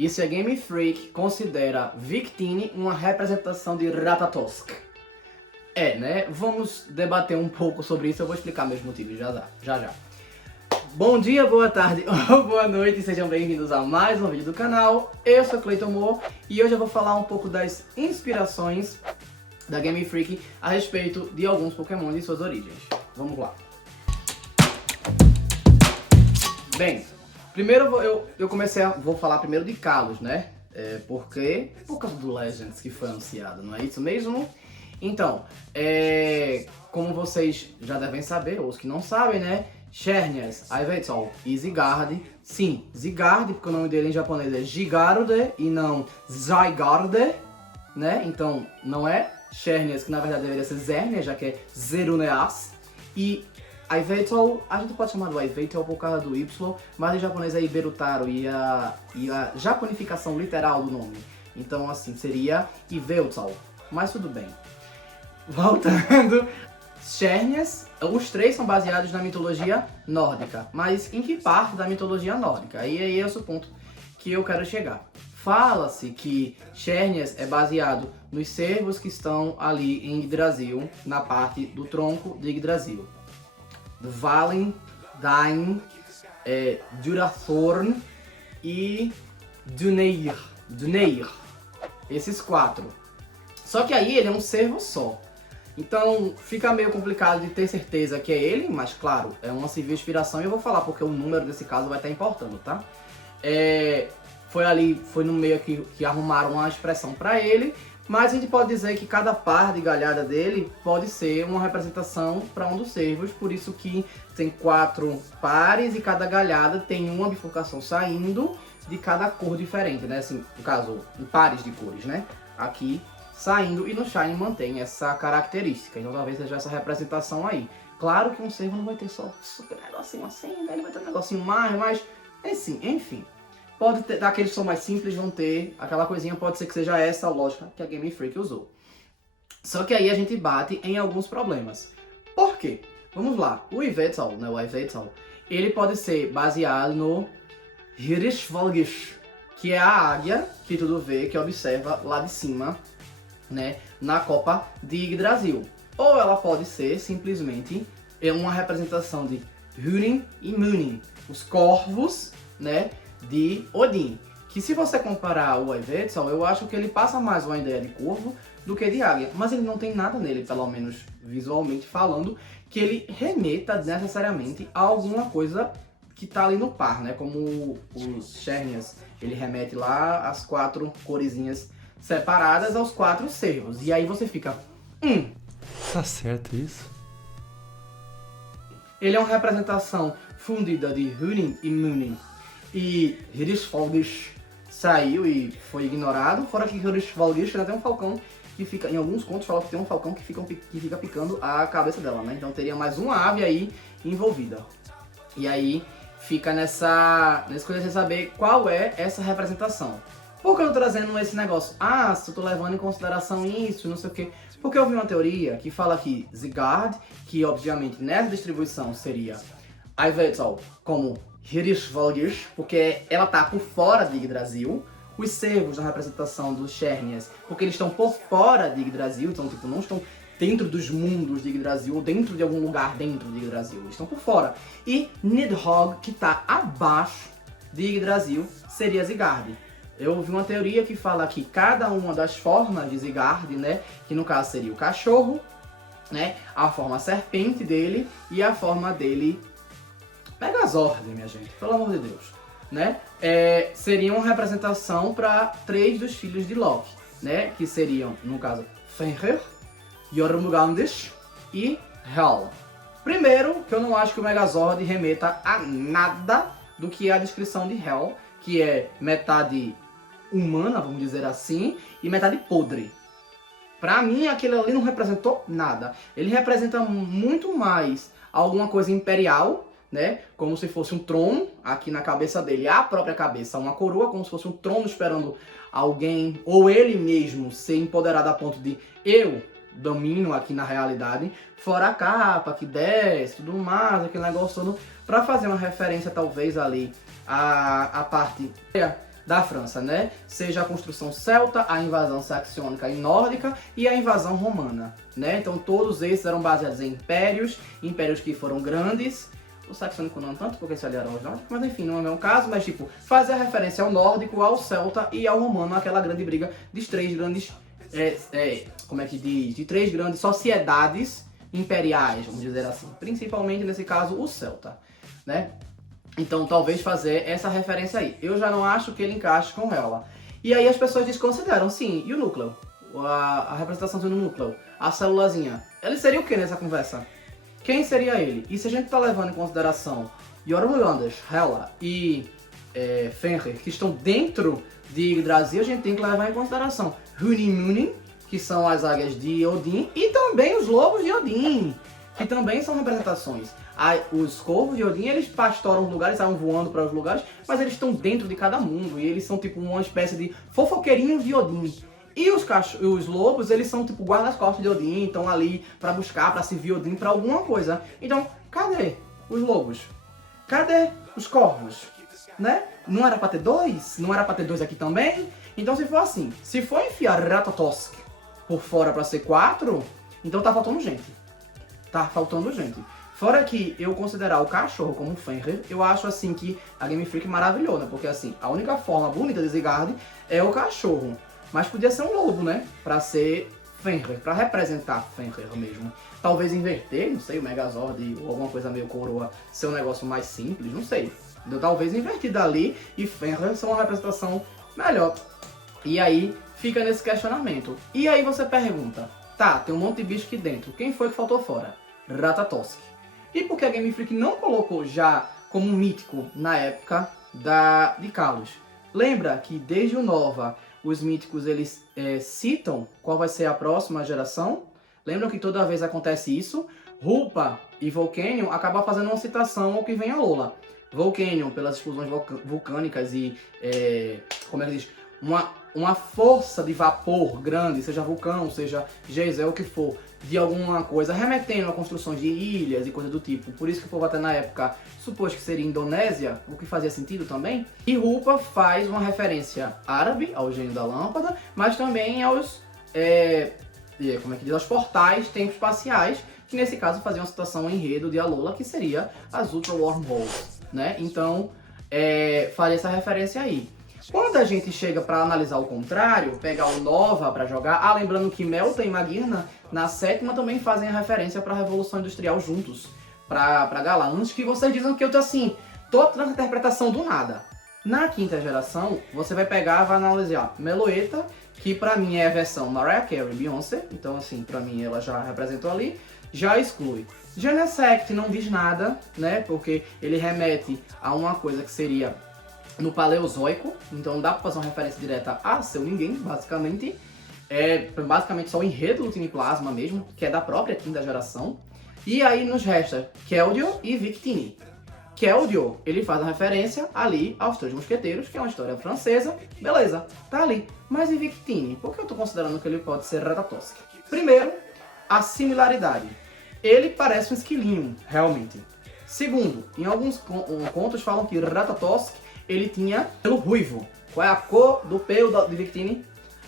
e se a Game Freak considera Victini uma representação de Ratatosk. Né? Vamos debater um pouco sobre isso, eu vou explicar meus motivos já. Bom dia, boa tarde ou boa noite, sejam bem-vindos a mais um vídeo do canal. Eu sou Cleiton Moore e hoje eu vou falar um pouco das inspirações da Game Freak a respeito de alguns Pokémon e suas origens. Vamos lá. Bem, primeiro vou falar primeiro de Kalos, né? Por causa do Legends que foi anunciado, não é isso mesmo? Então, como vocês já devem saber, ou os que não sabem, né? Xerneas, Yveltal e Zygarde. Sim, Zygarde, porque o nome dele em japonês é Zygarde e não Zygarde, né? Então, não é Xerneas, que na verdade deveria ser Zerneas, já que é Zeruneas. E Yveltal, a gente pode chamar do Yveltal por causa do Y, mas em japonês é Iberutaro e a japonificação literal do nome. Então, assim, seria Yveltal. Mas tudo bem. Voltando, Xerneas, os três são baseados na mitologia nórdica. Mas em que parte da mitologia nórdica? Aí é esse o ponto que eu quero chegar. Fala-se que Xerneas é baseado nos cervos que estão ali em Yggdrasil, na parte do tronco de Yggdrasil. Dvalin, Dain, Durathorn e Duneir. Esses quatro. Só que aí ele é um cervo só. Então fica meio complicado de ter certeza que é ele, mas claro, é uma civil inspiração e eu vou falar porque o número desse caso vai estar importando, tá? Foi no meio que arrumaram uma expressão para ele, mas a gente pode dizer que cada par de galhada dele pode ser uma representação para um dos cervos, por isso que tem 4 pares e cada galhada tem uma bifurcação saindo de cada cor diferente, né? Assim, no caso, em pares de cores, né? Aqui saindo, e no Shine mantém essa característica, então talvez seja essa representação aí. Claro que um cervo não vai ter só super negocinho assim, né? Ele vai ter um negocinho mais, mas assim, enfim. Pode ter, daqueles que são mais simples, vão ter aquela coisinha, pode ser que seja essa a lógica que a Game Freak usou. Só que aí a gente bate em alguns problemas. Por quê? Vamos lá, o Yveltal, né, ele pode ser baseado no Hirschvalgish, que é a águia que tudo vê, que observa lá de cima, né, na Copa de Yggdrasil. Ou ela pode ser simplesmente uma representação de Húrin e Munin, os corvos, né, de Odin. Que se você comparar o Yveltal, eu acho que ele passa mais uma ideia de corvo do que de águia. Mas ele não tem nada nele, pelo menos visualmente falando, que ele remeta necessariamente a alguma coisa que tá ali no par, né? Como os Xerneas, ele remete lá as 4 coresinhas separadas aos 4 cervos. E aí você fica, Tá certo isso? Ele é uma representação fundida de Húrin e Munin. E Hirschvalgish saiu e foi ignorado. Fora que Hirschvalgish tem um falcão que fica, em alguns contos falam que tem um falcão que fica picando a cabeça dela, né? Então teria mais uma ave aí envolvida. E aí fica nessa coisa de saber qual é essa representação. Por que eu tô trazendo esse negócio? Se eu tô levando em consideração isso, não sei o quê. Porque eu vi uma teoria que fala que Zygarde, que obviamente nessa distribuição seria Yveltal como Hirschvalgish, porque ela tá por fora de Yggdrasil. Os cervos na representação dos Xerneas, porque eles estão por fora de Yggdrasil, então tipo, não estão dentro dos mundos de Yggdrasil, ou dentro de algum lugar dentro de Yggdrasil, eles estão por fora. E Nidhogg, que tá abaixo de Yggdrasil, seria Zygarde. Eu vi uma teoria que fala que cada uma das formas de Zygarde, né, que no caso seria o cachorro, né, a forma serpente dele e a forma dele Megazord, minha gente, pelo amor de Deus, né, seria uma representação para 3 dos filhos de Loki, né, que seriam, no caso, Fenrir, Jormungandr e Hel. Primeiro, que eu não acho que o Megazord remeta a nada do que é a descrição de Hel, que é metade humana, vamos dizer assim, e metade podre. Pra mim, aquele ali não representou nada. Ele representa muito mais alguma coisa imperial, né? Como se fosse um trono aqui na cabeça dele, a própria cabeça, uma coroa, como se fosse um trono esperando alguém, ou ele mesmo ser empoderado a ponto de eu domino aqui na realidade, fora a capa que desce, tudo mais, aquele negócio todo, pra fazer uma referência talvez ali à parte da França, né? Seja a construção celta, a invasão saxônica e nórdica e a invasão romana, né? Então todos esses eram baseados em impérios que foram grandes. O saxônico não tanto, porque esse ali era o nórdico, mas enfim, não é o mesmo caso, mas tipo, fazer referência ao nórdico, ao celta e ao romano, aquela grande briga de três grandes, como é que diz? De três grandes sociedades imperiais, vamos dizer assim. Principalmente, nesse caso, o celta, né? Então, talvez fazer essa referência aí. Eu já não acho que ele encaixe com ela. E aí as pessoas desconsideram, sim, e o núcleo? A representação do núcleo, a célulazinha. Ele seria o que nessa conversa? Quem seria ele? E se a gente está levando em consideração Jormungandr, Hela e Fenrir, que estão dentro de Yggdrasil, a gente tem que levar em consideração Húnin Múnin, que são as águias de Odin, e também os lobos de Odin, que também são representações. Os corvos de Odin, eles pastoram os lugares, saem voando para os lugares, mas eles estão dentro de cada mundo, e eles são tipo uma espécie de fofoqueirinhos de Odin. E os lobos, eles são tipo guarda-costas de Odin, estão ali para buscar, para servir Odin para alguma coisa. Então, cadê os lobos? Cadê os corvos? Né? Não era para ter dois? Não era para ter dois aqui também? Então, se for assim, se for enfiar Ratatosk por fora para ser 4, então tá faltando gente. Tá faltando gente. Fora que eu considerar o cachorro como Fenrir, eu acho assim que a Game Freak maravilhou, né? Porque assim, a única forma bonita de Sigurd é o cachorro. Mas podia ser um lobo, né? Pra ser Fenrir, pra representar Fenrir mesmo. Talvez inverter, não sei, o Megazord ou alguma coisa meio coroa ser um negócio mais simples, não sei. Então, talvez invertir dali e Fenrir ser uma representação melhor. E aí fica nesse questionamento. E aí você pergunta, tá, tem um monte de bicho aqui dentro, quem foi que faltou fora? Ratatosk. E por que a Game Freak não colocou já como mítico na época de Kalos? Lembra que desde o Nova, os míticos eles citam qual vai ser a próxima geração? Lembram que toda vez acontece isso? Hulpa e Volcanion acabam fazendo uma citação ao que vem a Lola. Volcanion pelas explosões vulcânicas e, como é que diz? Uma força de vapor grande, seja vulcão, seja geyser, o que for, de alguma coisa, remetendo a construções de ilhas e coisa do tipo. Por isso que o povo até na época supôs que seria Indonésia, o que fazia sentido também. E Hulpa faz uma referência árabe, ao gênio da lâmpada, mas também aos, como é que diz, aos portais tempo espaciais, que nesse caso faziam uma citação ao enredo de Alola, que seria as Ultra Wormholes, né? Então, faria essa referência aí. Quando a gente chega para analisar o contrário, pegar o Nova para jogar, lembrando que Melta e Magirna na 7ª também fazem a referência para a Revolução Industrial juntos, para Galar. Antes que vocês dizem que eu tô assim, tô trazendo interpretação do nada. Na 5ª geração, você vai pegar e vai analisar Meloetta, que para mim é a versão Mariah Carey e Beyoncé, então assim, para mim ela já representou ali, já exclui. Genesect não diz nada, né, porque ele remete a uma coisa que seria no Paleozoico, então não dá pra fazer uma referência direta a Seu Ninguém, basicamente. É basicamente só o enredo do Time Plasma mesmo, que é da própria 5ª geração. E aí nos resta Keldeo e Victini. Keldeo, ele faz a referência ali aos Três Mosqueteiros, que é uma história francesa, beleza, tá ali. Mas e Victini? Por que eu tô considerando que ele pode ser Ratatosk? Primeiro, a similaridade. Ele parece um esquilinho, realmente. Segundo, em alguns contos falam que Ratatosk ele tinha pelo ruivo. Qual é a cor do pelo de Victini?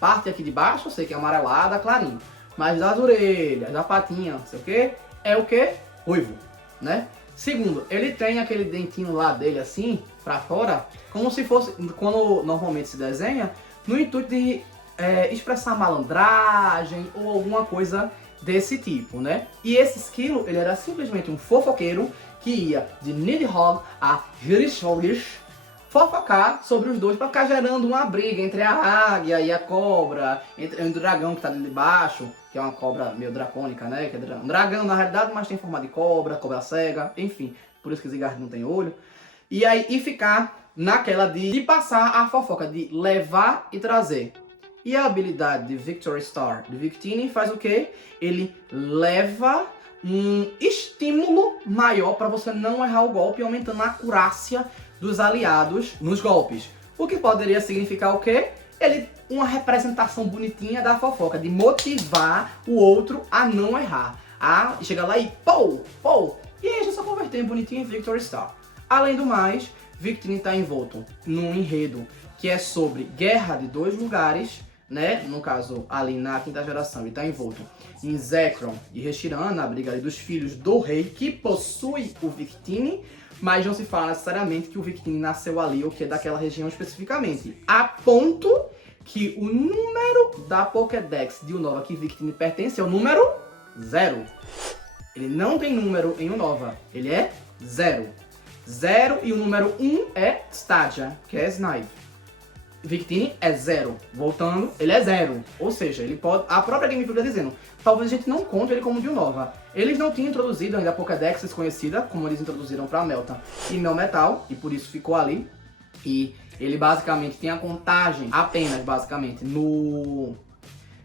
Parte aqui de baixo, eu sei que é amarelada, clarinho. Mas das orelhas, da patinha, não sei o que, é o que? Ruivo, né? Segundo, ele tem aquele dentinho lá dele assim, pra fora, como se fosse, quando normalmente se desenha, no intuito de expressar malandragem ou alguma coisa desse tipo, né? E esse esquilo, ele era simplesmente um fofoqueiro que ia de Nidhogg a Hrishvolgish fofocar sobre os dois para ficar gerando uma briga entre a águia e a cobra, entre o dragão que tá ali de baixo, que é uma cobra meio dracônica, né? Que é um dragão na realidade, mas tem forma de cobra, cobra cega, enfim, por isso que Sigurd não tem olho. E aí ficar naquela de passar a fofoca, de levar e trazer. E a habilidade de Victory Star de Victini faz o quê? Ele leva um estímulo maior para você não errar o golpe, aumentando a acurácia dos aliados nos golpes. O que poderia significar o quê? Uma representação bonitinha da fofoca, de motivar o outro a não errar. A chegar lá e pô! E aí a gente só converter bonitinho em Victory Star. Além do mais, Victini está envolto num enredo que é sobre guerra de dois lugares, né? No caso, ali na quinta geração, ele está envolto em Zekrom e Reshiram, na briga ali dos filhos do rei, que possui o Victini, mas não se fala necessariamente que o Victini nasceu ali ou que é daquela região especificamente. A ponto que o número da Pokédex de Unova que Victini pertence é o número 0. Ele não tem número em Unova, ele é 0. 0 e o número 1 é Stadia, que é Snipe. Victini é 0. Voltando, ele é 0. Ou seja, ele pode. A própria Game Freak está dizendo, talvez a gente não conte ele como de Unova. Eles não tinham introduzido ainda a Pokédex desconhecida, como eles introduziram para Meltan e Melmetal, e por isso ficou ali. E ele basicamente tem a contagem apenas, basicamente,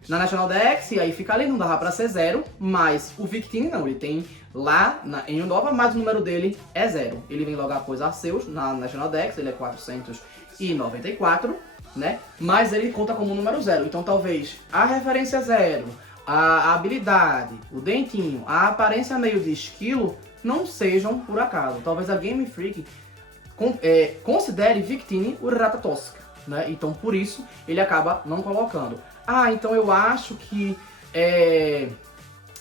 na National Dex, e aí fica ali, não dava pra ser 0, mas o Victini não, ele tem lá em Unova, mas o número dele é 0. Ele vem logo após Arceus, na National Dex, ele é 494, né? Mas ele conta como número 0, então talvez a referência 0, a habilidade, o dentinho, a aparência meio de esquilo, não sejam por acaso. Talvez a Game Freak considere Victini o Ratatosk, né? Então por isso ele acaba não colocando. Ah, então eu acho que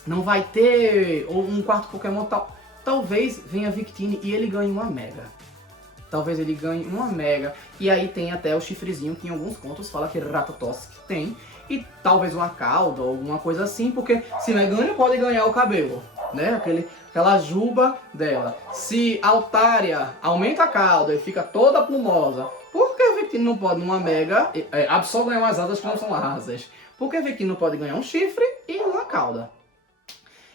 não vai ter um quarto Pokémon tal. Talvez venha Victini e ele ganhe uma Mega. Talvez ele ganhe uma Mega. E aí tem até o chifrezinho que em alguns contos fala que Ratatosk tem. E talvez uma cauda ou alguma coisa assim, porque se Megane pode ganhar o cabelo, né? Aquela juba dela. Se Altaria aumenta a cauda e fica toda plumosa, por que Victini não pode numa Mega absorver ganhar umas asas que não são asas? Por que Victini não pode ganhar um chifre e uma cauda?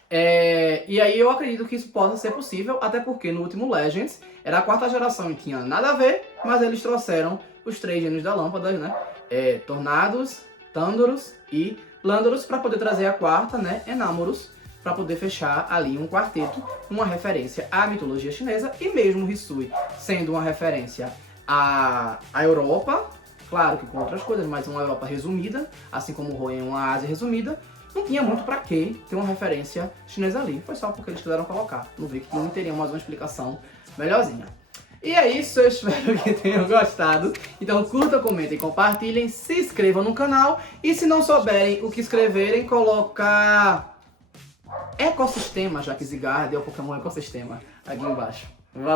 E aí eu acredito que isso possa ser possível, até porque no último Legends era a quarta geração e tinha nada a ver, mas eles trouxeram os 3 gênios da lâmpada, né? Tornados, Thundurus e Landorus, para poder trazer a quarta, né? Enamorus, para poder fechar ali um quarteto, uma referência à mitologia chinesa, e mesmo Hisui sendo uma referência à Europa, claro que com outras coisas, mas uma Europa resumida, assim como o Hoenn é uma Ásia resumida, não tinha muito pra que ter uma referência chinesa ali. Foi só porque eles quiseram colocar. No Victini teria mais uma explicação melhorzinha. E é isso, eu espero que tenham gostado. Então curtam, comentem, compartilhem, se inscrevam no canal. E se não souberem o que escreverem, colocar ecossistema, já que Zygarde é o Pokémon ecossistema aqui embaixo. Valeu!